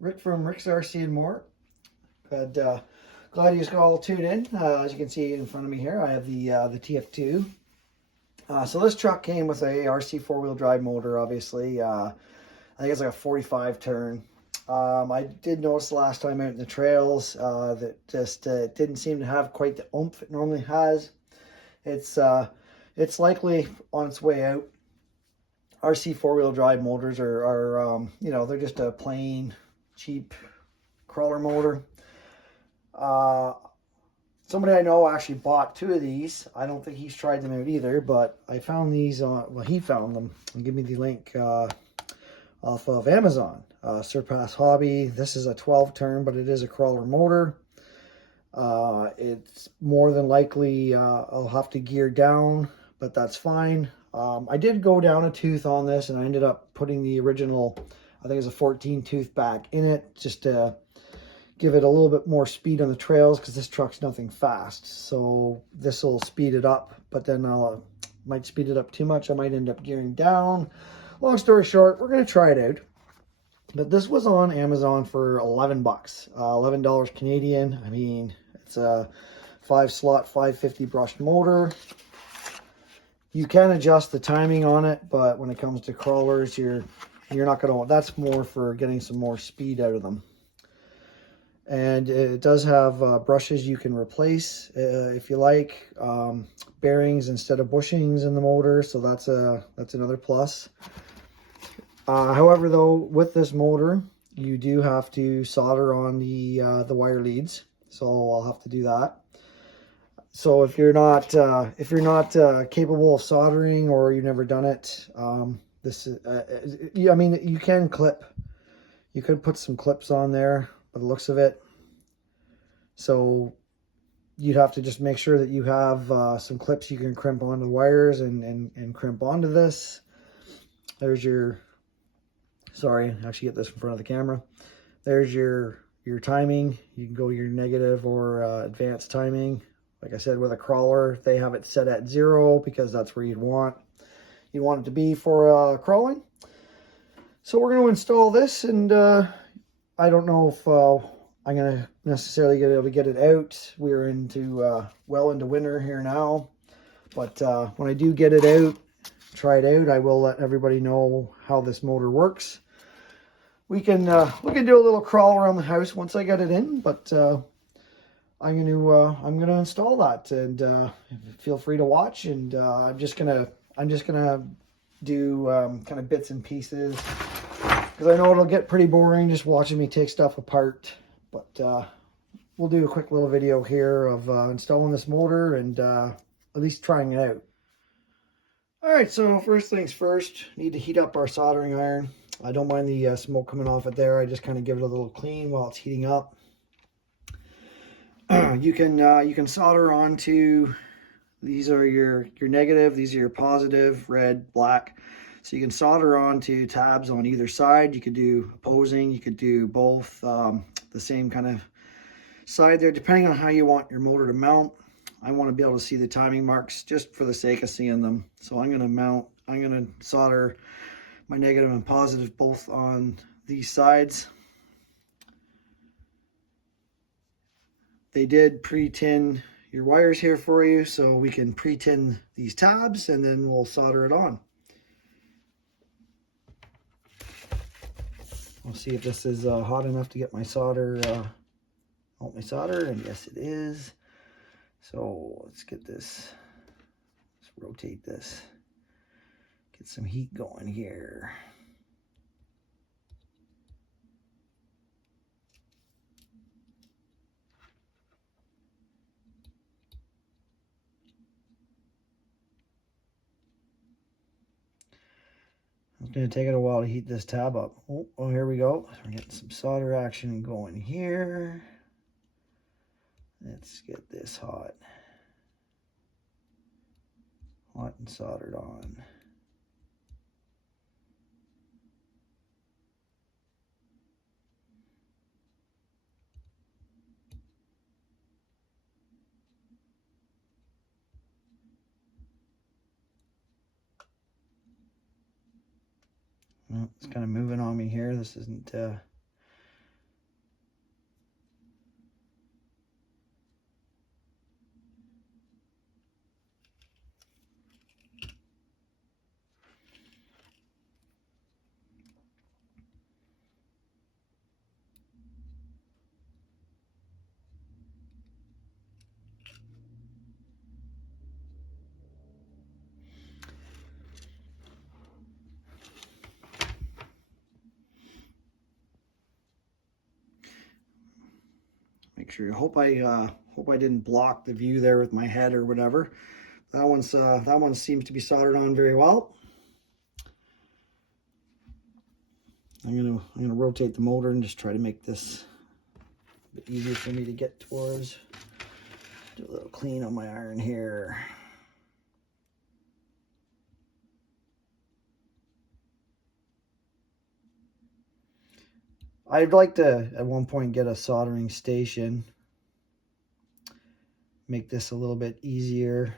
Rick from Rick's RC and More. But glad you all tuned in. As you can see in front of me here, I have the TF2. So this truck came with a RC four-wheel drive motor, obviously. I think it's like a 45 turn. I did notice the last time out in the trails that just it didn't seem to have quite the oomph it normally has. It's likely on its way out. RC four-wheel drive motors are you know, they're just a plain, cheap crawler motor. Somebody I know actually bought two of these. I don't think he's tried them out either, but I found these on, well, he found them and give me the link off of Amazon. Surpass Hobby. This is a 12 turn, but it is a crawler motor. It's more than likely I'll have to gear down, but that's fine. I did go down a tooth on this, and I ended up putting the original, I think it's a 14 tooth back in it, just to give it a little bit more speed on the trails, because this truck's nothing fast. So this will speed it up, but then I might speed it up too much. I might end up gearing down. Long story short, we're going to try it out. But this was on Amazon for 11 bucks, $11 Canadian. I mean, it's a 5-slot 550 brushed motor. You can adjust the timing on it, but when it comes to crawlers, you're not going to, that's more for getting some more speed out of them. And it does have brushes you can replace if you like, bearings instead of bushings in the motor, so that's another plus. However, though, with this motor, you do have to solder on the wire leads, so I'll have to do that. So if you're not capable of soldering, or you've never done it, this I mean, you can clip. You could put some clips on there by the looks of it. So you'd have to just make sure that you have some clips you can crimp onto the wires and crimp onto this. There's your, sorry, actually get this in front of the camera. There's your timing. You can go your negative or advanced timing. Like I said, with a crawler, they have it set at 0 because that's where you'd want it to be for crawling. So we're going to install this, and I don't know if I'm going to necessarily be able to get it out. We're into well into winter here now, but when I do get it out, try it out, I will let everybody know how this motor works. We can do a little crawl around the house once I get it in, but I'm gonna install that, and feel free to watch. And I'm just gonna do kind of bits and pieces, because I know it'll get pretty boring just watching me take stuff apart. But we'll do a quick little video here of installing this motor, and at least trying it out. All right, so first things first, need to heat up our soldering iron. I don't mind the smoke coming off it there. I just kind of give it a little clean while it's heating up. You can solder onto, these are your negative, these are your positive, red, black. So you can solder onto tabs on either side. You could do opposing, you could do both, the same kind of side there, depending on how you want your motor to mount. I want to be able to see the timing marks just for the sake of seeing them. So I'm going to solder my negative and positive both on these sides. They did pre-tin your wires here for you, so we can pre-tin these tabs, and then we'll solder it on. We'll see if this is hot enough to get my solder, and yes it is. So let's get this, let's rotate this, get some heat going here. It's going to take it a while to heat this tab up. Oh, here we go. We're getting some solder action going here. Let's get this hot and soldered on. Well, it's kind of moving on me here. This isn't picture. Hope I didn't block the view there with my head or whatever. That one seems to be soldered on very well. I'm gonna rotate the motor and just try to make this a bit easier for me to get towards. Do a little clean on my iron here. I'd like to at one point get a soldering station. Make this a little bit easier.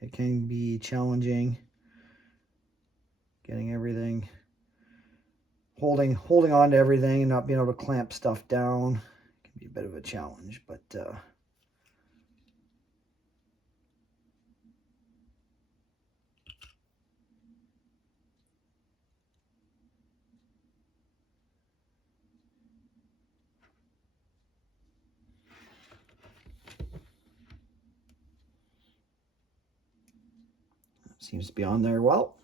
It can be challenging getting everything, holding on to everything and not being able to clamp stuff down. It can be a bit of a challenge, but seems to be on there well.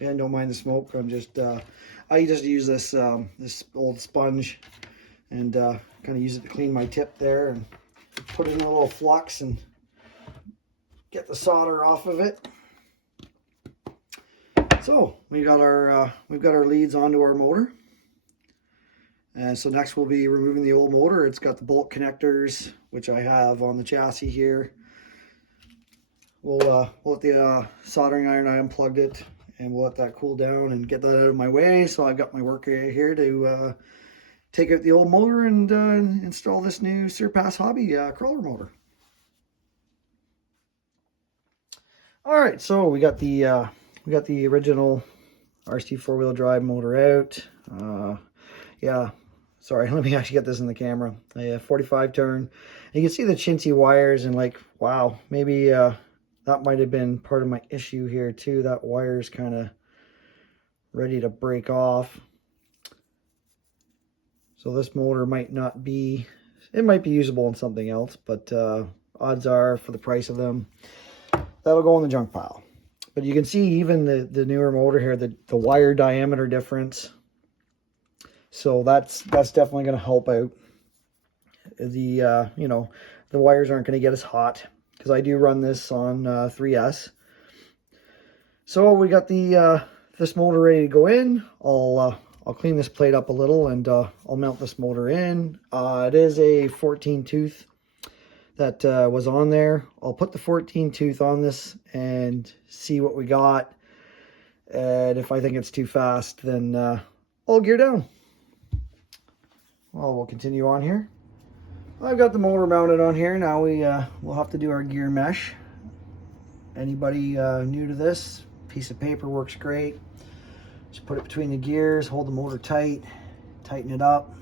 And don't mind the smoke. I'm just I just use this this old sponge and kind of use it to clean my tip there and put in a little flux and get the solder off of it. So we've got our leads onto our motor. And so next we'll be removing the old motor. It's got the bolt connectors, which I have on the chassis here. We'll let the soldering iron, I unplugged it, and we'll let that cool down and get that out of my way. So I've got my work area here to take out the old motor and install this new Surpass Hobby crawler motor. All right, so we got the original RC four-wheel drive motor out. Yeah. Sorry, let me actually get this in the camera. A 45 turn. And you can see the chintzy wires and like, wow, maybe that might have been part of my issue here too. That wire's kind of ready to break off. So this motor might not be, it might be usable in something else, but odds are for the price of them, that'll go in the junk pile. But you can see even the newer motor here, the wire diameter difference. So that's definitely going to help out. The you know, the wires aren't going to get as hot because I do run this on 3S. So we got the this motor ready to go in. I'll clean this plate up a little and I'll mount this motor in. It is a 14 tooth that was on there. I'll put the 14 tooth on this and see what we got. And if I think it's too fast, then I'll gear down. Well, we'll continue on here. I've got the motor mounted on here. Now we'll have to do our gear mesh. Anybody new to this, piece of paper works great. Just put it between the gears, hold the motor tight, tighten it up.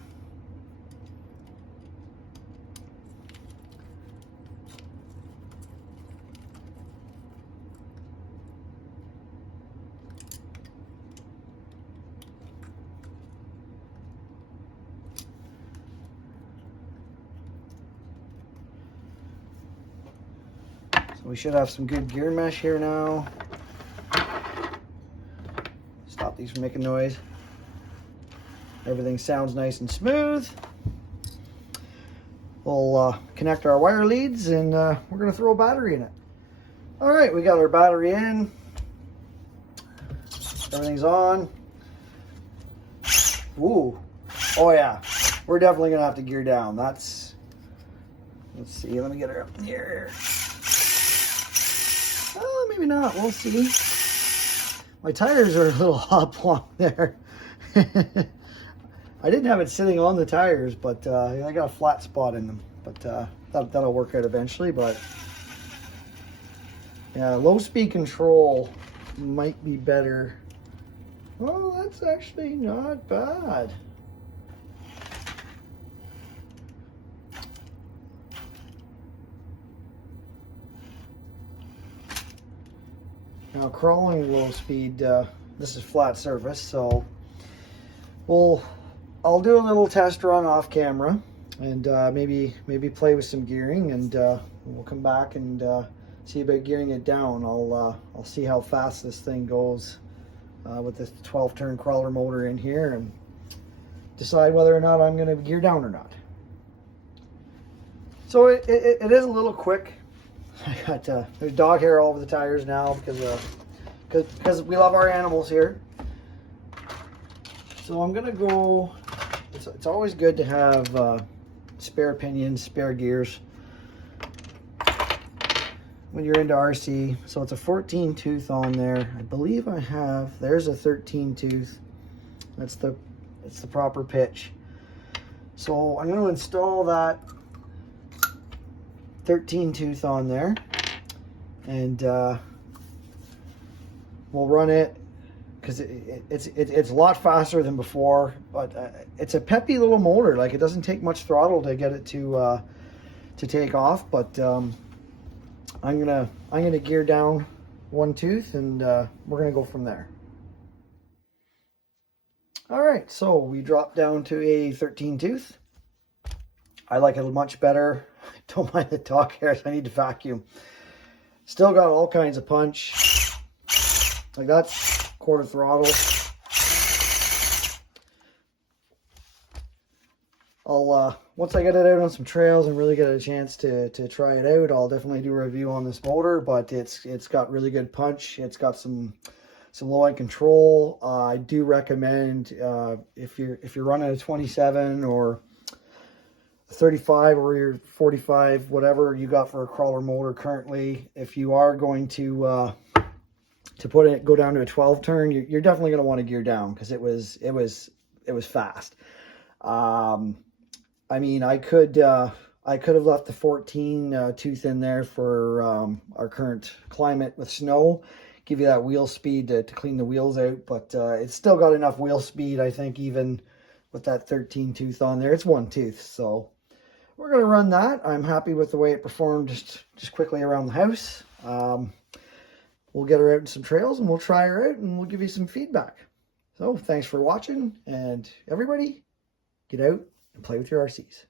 We should have some good gear mesh here now. Stop these from making noise. Everything sounds nice and smooth. We'll connect our wire leads and we're going to throw a battery in it. All right, we got our battery in. Everything's on. Ooh. Oh yeah, we're definitely going to have to gear down. Let's see, let me get her up in the air. Oh, maybe not. We'll see. My tires are a little oblong there. I didn't have it sitting on the tires, but I got a flat spot in them. But that'll work out eventually. But yeah, low speed control might be better. Oh, that's actually not bad. Now crawling low speed, this is flat surface, so I'll do a little test run off camera and maybe play with some gearing, and we'll come back and see about gearing it down. I'll see how fast this thing goes with this 12 turn crawler motor in here and decide whether or not I'm going to gear down or not. So it is a little quick. I got there's dog hair all over the tires now because we love our animals here. So I'm gonna go. It's always good to have spare pinions, spare gears when you're into RC. So it's a 14 tooth on there. I believe I have. There's a 13 tooth. It's the proper pitch. So I'm going to install that 13 tooth on there, and we'll run it because it's a lot faster than before, but it's a peppy little motor. Like, it doesn't take much throttle to get it to take off. But I'm gonna gear down one tooth, and we're gonna go from there. All right, so we dropped down to a 13 tooth. I like it much better. Don't mind the dog hairs. I need to vacuum. Still got all kinds of punch. Like, that's quarter throttle. I'll once I get it out on some trails and really get a chance to try it out, I'll definitely do a review on this motor. But it's got really good punch. It's got some low end control. I do recommend if you're running a 27 or 35 or your 45, whatever you got for a crawler motor currently, if you are going to go down to a 12 turn, you're definitely going to want to gear down, because it was fast. I mean, I could have left the 14 tooth in there for our current climate with snow, give you that wheel speed to clean the wheels out, but it's still got enough wheel speed, I think, even with that 13 tooth on there. It's one tooth, so we're going to run that. I'm happy with the way it performed just quickly around the house. We'll get her out in some trails, and we'll try her out, and we'll give you some feedback. So thanks for watching, and everybody, get out and play with your RCs.